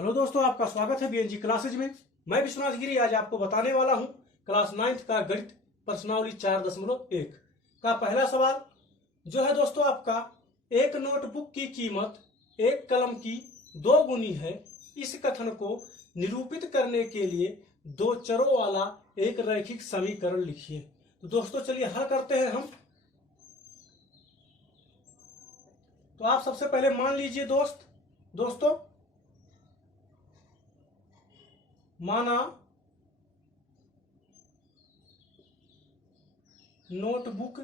Hello दोस्तों, आपका स्वागत है बीएनजी क्लासेज में। मैं विश्वनाथ गिरी आज आपको बताने वाला हूं क्लास 9th का गणित प्रश्नावली 4.1 का पहला सवाल जो है दोस्तों आपका, एक नोटबुक की कीमत एक कलम की 2 गुनी है। इस कथन को निरूपित करने के लिए दो चरों वाला एक रैखिक समीकरण लिखिए। तो दोस्तों चलिए हल करते हैं हम। तो आप सबसे पहले मान लीजिए दोस्तों माना नोटबुक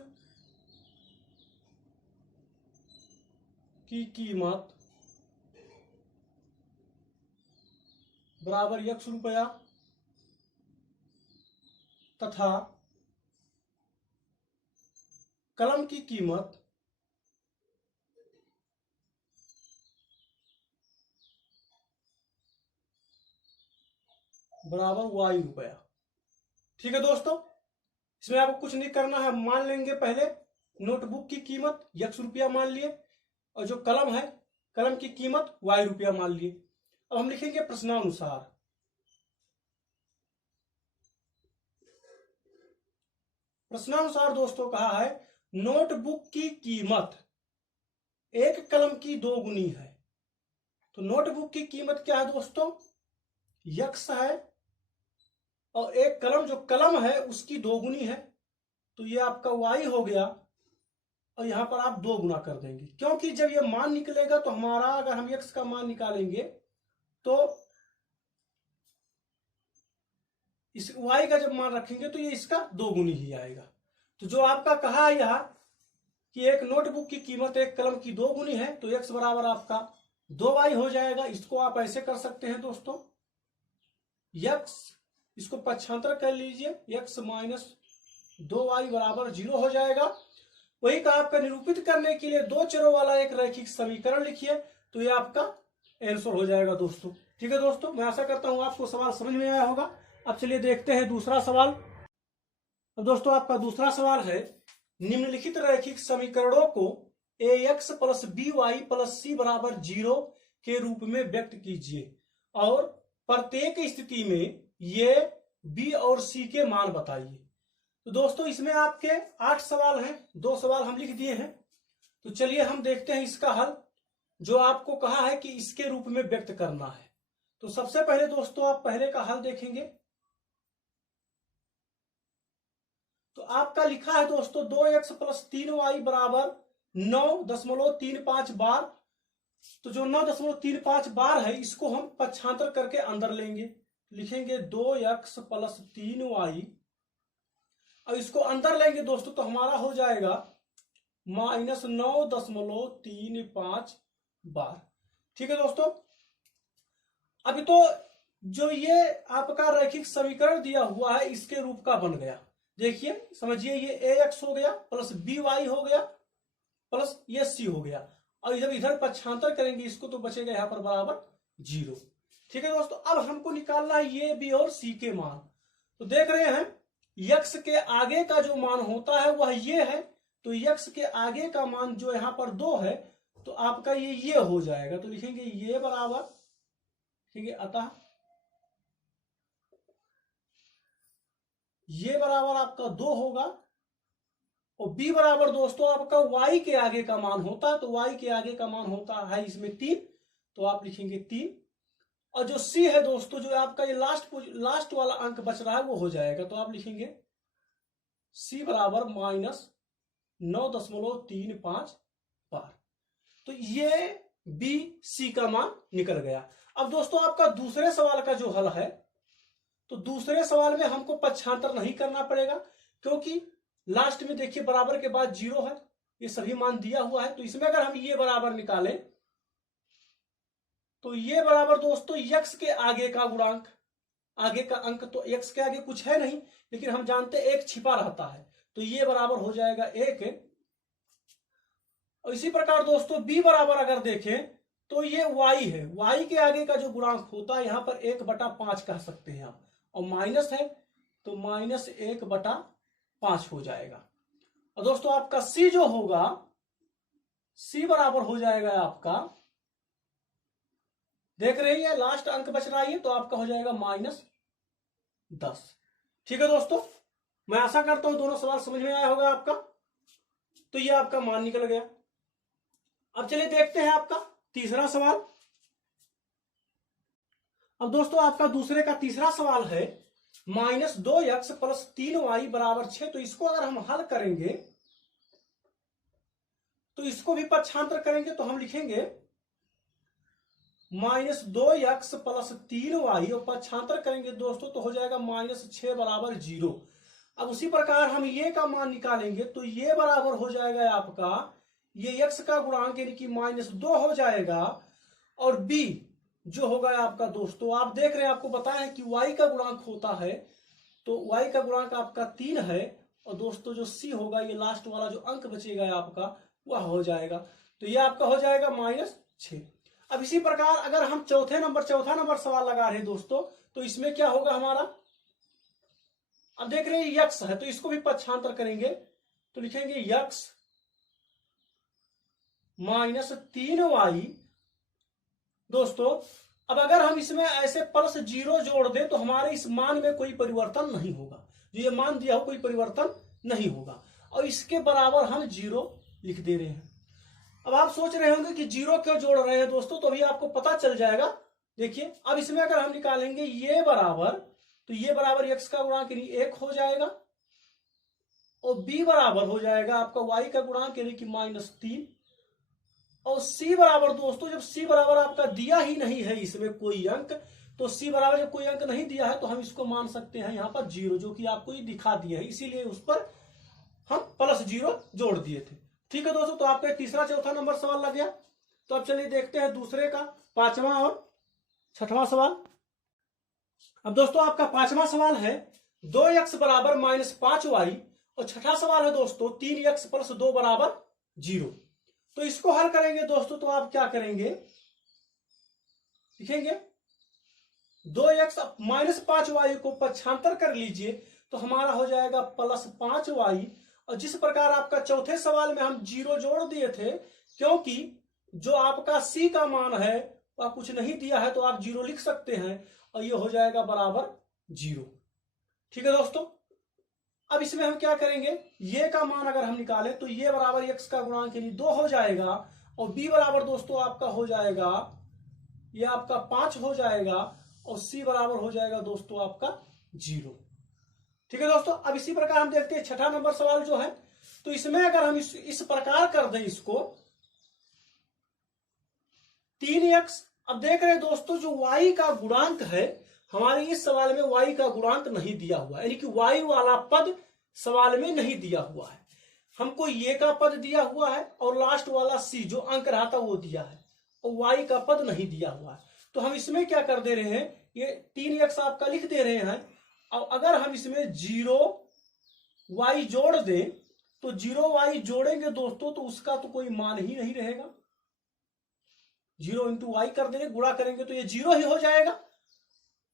की कीमत बराबर x रुपया तथा कलम की कीमत बराबर y रुपया। ठीक है दोस्तों, इसमें आपको कुछ नहीं करना है। मान लेंगे पहले नोटबुक की कीमत x रुपया मान लिए और जो कलम है कलम की कीमत y रुपया मान लिए। अब हम लिखेंगे प्रश्नानुसार। प्रश्नानुसार दोस्तों कहा है नोटबुक की कीमत एक कलम की 2 गुनी है। तो नोटबुक की कीमत क्या है दोस्तों, x है और एक कलम जो कलम है उसकी 2 गुनी है, तो ये आपका y हो गया और यहां पर आप 2 गुना कर देंगे, क्योंकि जब ये मान निकलेगा तो हमारा अगर हम x का मान निकालेंगे तो इस y का जब मान रखेंगे तो ये इसका 2 गुनी ही आएगा। तो जो आपका कहा है यहां कि एक नोटबुक की कीमत एक कलम की 2 गुनी है, तो x बराबर आपका 2y हो जाएगा। इसको आप ऐसे कर सकते हैं दोस्तों, x इसको पक्षांतर कर लीजिए, x माइनस 2y बराबर 0 हो जाएगा। वही का आपका निरूपित करने के लिए दो चरों वाला एक रैखिक समीकरण लिखिए, तो ये आपका आंसर हो जाएगा दोस्तों। ठीक है दोस्तों, मैं आशा करता हूं आपको सवाल समझ में आया होगा। अब चलिए देखते हैं दूसरा सवाल। अब दोस्तों आपका दूसरा सवाल है, निम्नलिखित रैखिक समीकरणों को ax plus by plus c बराबर 0 के रूप में व्यक्त कीजिए और प्रत्येक स्थिति में ये b और c के मान बताइए। तो दोस्तों इसमें आपके 8 सवाल हैं, 2 सवाल हम लिख दिए हैं। तो चलिए हम देखते हैं इसका हल, जो आपको कहा है कि इसके रूप में व्यक्त करना है। तो सबसे पहले दोस्तों आप पहले का हल देखेंगे। तो आपका लिखा है दोस्तों 2x प्लस 3y बराबर 9.35 बार। तो जो 9.35 बार है इसको हम पक्षांतर करके अंदर लेंगे, लिखेंगे 2x प्लस 3y और इसको अंदर लेंगे दोस्तों तो हमारा हो जाएगा माइनस 9.35 बार। ठीक है दोस्तों, अभी तो जो ये आपका रैखिक समीकरण दिया हुआ है इसके रूप का बन गया। देखिए समझिए, ये ax हो गया प्लस by हो गया प्लस ये c हो गया, और जब इधर पक्षांतर करेंगे इसको तो बचेगा यहां पर बराबर 0। ठीक है दोस्तों, अब हमको निकालना है ये b और c के मान। तो देख रहे हैं x के आगे का जो मान होता है वह ये है, तो x के आगे का मान जो यहां पर 2 है तो आपका ये हो जाएगा। तो लिखेंगे ये बराबर, लिखेंगे अतः ये बराबर आपका 2 होगा और b बराबर दोस्तों आपका y के आगे का मान होता है, तो y के आगे का मान होता है इसमें 3, तो आप लिखेंगे 3। और जो c है दोस्तों, जो आपका ये लास्ट वाला अंक बच रहा है वो हो जाएगा, तो आप लिखेंगे c बराबर माइनस 9.35 बार। तो ये b c का मान निकल गया। अब दोस्तों आपका दूसरे सवाल का जो हल है, तो दूसरे सवाल में हमको पक्षांतर नहीं करना पड़ेगा, क्योंकि लास्ट में देखिए बराबर के बाद 0 है, ये सभी मान दिया हुआ है। तो इसमें अगर हम ये बराबर निकालें तो ये बराबर दोस्तों x के आगे का गुणांक, आगे का अंक, तो x के आगे कुछ है नहीं लेकिन हम जानते हैं 1 छिपा रहता है, तो ये बराबर हो जाएगा 1। और इसी प्रकार दोस्तों b बराबर अगर देखें तो ये y है, y के आगे का जो गुणांक होता है यहां पर 1/5 कह सकते हैं आप, और माइनस है तो माइनस 1/5 हो जाएगा। और दोस्तों आपका c जो होगा, c बराबर हो जाएगा आपका देख रही है लास्ट अंक बच रहा है, तो आपका हो जाएगा -10। ठीक है दोस्तों, मैं आशा करता हूं दोनों सवाल समझ में आया होगा आपका। तो ये आपका मान निकल गया। अब चलिए देखते हैं आपका तीसरा सवाल। अब दोस्तों आपका दूसरे का तीसरा सवाल है -2x + 3y = 6। तो इसको अगर हम हल करेंगे तो इसको भी पक्षांतर करेंगे, तो हम लिखेंगे -2x + 3y और पक्षांतर करेंगे दोस्तों तो हो जाएगा -6 = 0। अब उसी प्रकार हम ये का मान निकालेंगे तो ये बराबर हो जाएगा आपका, ये x का गुणांक यानी कि -2 हो जाएगा, और b जो होगा आपका दोस्तों, आप देख रहे हैं आपको बताया कि y का गुणांक होता है, तो y का गुणांक आपका 3 है, और दोस्तों जो c होगा ये लास्ट वाला जो अंक बचेगा आपका वह हो जाएगा, तो ये आपका हो जाएगा -6। अब इसी प्रकार अगर हम चौथा नंबर सवाल लगा रहे हैं दोस्तों, तो इसमें क्या होगा हमारा, अब देख रहे हैं x है तो इसको भी पक्षांतर करेंगे, तो लिखेंगे x -3y। दोस्तों अब अगर हम इसमें ऐसे +0 जोड़ दें तो हमारे इस मान में कोई परिवर्तन नहीं होगा, जो ये मान दिया हो कोई परिवर्तन नहीं होगा, और इसके बराबर हम 0 लिख दे रहे हैं। अब आप सोच रहे होंगे कि 0 क्यों जोड़ रहे हैं दोस्तों, तो अभी आपको पता चल जाएगा। देखिए अब इसमें अगर हम निकालेंगे ये बराबर, तो ये बराबर x का गुणांक यानी 1 हो जाएगा, और b बराबर हो जाएगा आपका y का गुणांक यानी कि -3, और c बराबर दोस्तों, जब c बराबर आपका दिया ही नहीं है इसमें कोई अंक, तो c बराबर जब कोई अंक नहीं दिया है तो हम इसको मान सकते हैं यहाँ पर 0, जो कि आपको ये दिखा दिया है, इसीलिए उस पर हम +0 जोड़ दिए थे। ठीक है दोस्तों, तो आपका तीसरा चौथा नंबर सवाल लग गया। तो अब चलिए देखते हैं दूसरे का पांचवा और छठवां सवाल। अब दोस्तों आपका पांचवा सवाल है 2x = -5y, और छठा सवाल है दोस्तों 3x + 2 = 0। तो इसको हल करेंगे दोस्तों, तो आप क्या करेंगे, लिखेंगे 2x -5y को पक्षांतर कर लीजिए, तो हमारा हो जाएगा +5y। और जिस प्रकार आपका चौथे सवाल में हम 0 जोड़ दिए थे, क्योंकि जो आपका c का मान है वह कुछ नहीं दिया है, तो आप 0 लिख सकते हैं, और ये हो जाएगा बराबर 0। ठीक है दोस्तों, अब इसमें हम क्या करेंगे, ये का मान अगर हम निकालें तो ये बराबर x का गुणांक यानी 2 हो जाएगा, और b बराबर दोस्तों आपका हो जाएगा, ये आपका 5 हो जाएगा, और c बराबर हो जाएगा दोस्तों आपका 0। ठीक है दोस्तों, अब इसी प्रकार हम देखते हैं छठा नंबर सवाल जो है, तो इसमें अगर हम इस प्रकार कर दें इसको 3x। अब देख रहे हैं दोस्तों जो y का गुणांक है, हमारे इस सवाल में y का गुणांक नहीं दिया हुआ, यानी कि y वाला पद सवाल में नहीं दिया हुआ है, हमको ये का पद दिया हुआ है, और लास्ट वाला c जो अंक रहा था वो दिया है, और y का पद नहीं दिया हुआ है। तो हम इसमें क्या कर दे रहे हैं, ये 3x आपका लिख दे रहे हैं, और अगर हम इसमें 0y जोड़ दें, तो 0y जोड़ेंगे दोस्तों तो उसका तो कोई मान ही नहीं रहेगा, 0 × y कर देंगे, गुणा करेंगे तो ये 0 ही हो जाएगा,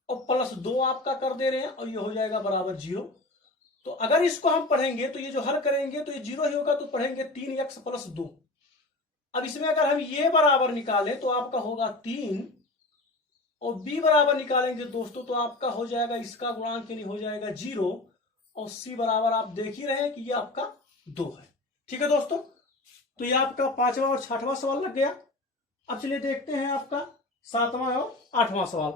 और +2 आपका कर दे रहे हैं, और ये हो जाएगा बराबर 0। तो अगर इसको हम पढ़ेंगे तो ये जो हल करेंगे तो ये 0 ही होगा, तो पढ़ेंगे 3x + 2। अब इसमें अगर हम ये बराबर निकालें तो आपका होगा 3, और b बराबर निकालेंगे दोस्तों तो आपका हो जाएगा इसका गुणांक यानी हो जाएगा 0, और c बराबर आप देख ही रहे हैं कि ये आपका 2 है। ठीक है दोस्तों, तो ये आपका पांचवा और छठवां सवाल लग गया। अब चलिए देखते हैं आपका सातवां और आठवां सवाल।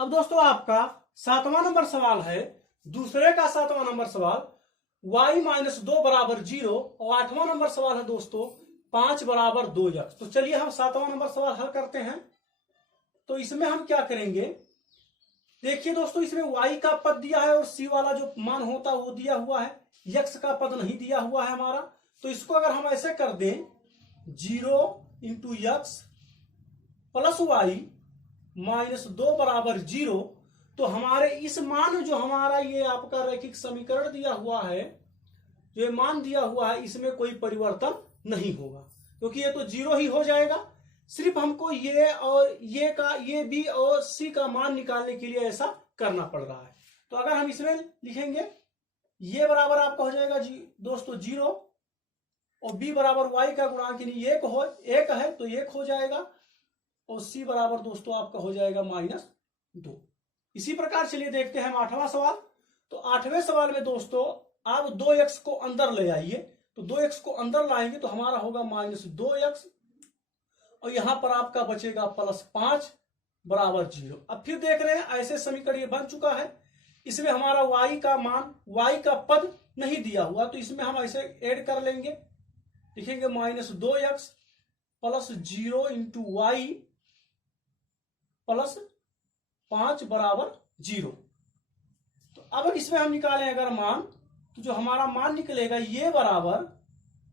अब दोस्तों आपका सातवां नंबर सवाल है, दूसरे का सातवां नंबर सवाल y - 2 = 0, और आठवां नंबर सवाल है दोस्तों 5 = 2x। तो चलिए हम सातवां नंबर सवाल हल करते हैं। तो इसमें हम क्या करेंगे, देखिए दोस्तों इसमें y का पद दिया है, और c वाला जो मान होता है वो दिया हुआ है, x का पद नहीं दिया हुआ है हमारा। तो इसको अगर हम ऐसे कर दें 0 × x + y - 2 = 0, तो हमारे इस मान जो हमारा ये आपका रैखिक समीकरण दिया हुआ है, जो ये मान दिया हुआ है, इसमें कोई परिवर्तन नहीं होगा, क्योंकि ये तो 0 ही हो जाएगा। सिर्फ हमको ये और ये b और c का मान निकालने के लिए ऐसा करना पड़ रहा है। तो अगर हम इसमें लिखेंगे ये बराबर आपका हो जाएगा दोस्तों 0, और b बराबर y का गुणांक यानी 1 है तो 1 हो जाएगा, और c बराबर दोस्तों आपका हो जाएगा -2। इसी प्रकार चलिए देखते हैं हम 8वां सवाल। तो 8वें सवाल में दोस्तों आप 2x को अंदर ले आइए। तो 2x को अंदर लाएंगे तो हमारा होगा -2x और यहां पर आपका बचेगा +5 बराबर 0। अब फिर देख रहे हैं ऐसे समीकरण ये बन चुका है। इसमें हमारा y का मान, y का पद नहीं दिया हुआ, तो इसमें हम ऐसे ऐड कर लेंगे, लिखेंगे -2x + 0 × y + 5 बराबर 0। तो अब इसमें हम निकालें अगर मान, तो जो हमारा मान निकलेगा ये बराबर,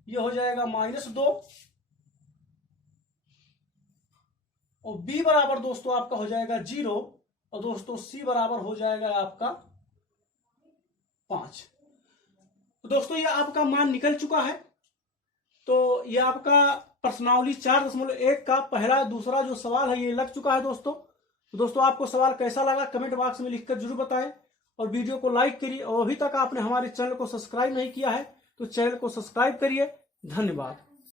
ये हो जाएगा -2 और b बराबर दोस्तों आपका हो जाएगा 0 और दोस्तों c बराबर हो जाएगा आपका 5। तो दोस्तों ये आपका मान निकल चुका है। तो ये आपका प्रश्नावली 4.1 का पहला दूसरा जो सवाल है ये लग चुका है दोस्तों। तो दोस्तों आपको सवाल कैसा लगा कमेंट बॉक्स में लिखकर जरूर बताएं और वीडियो को लाइक करिए और अभी तक आपने हमारे चैनल को सब्सक्राइब नहीं किया है तो चैनल को सब्सक्राइब करिए। धन्यवाद।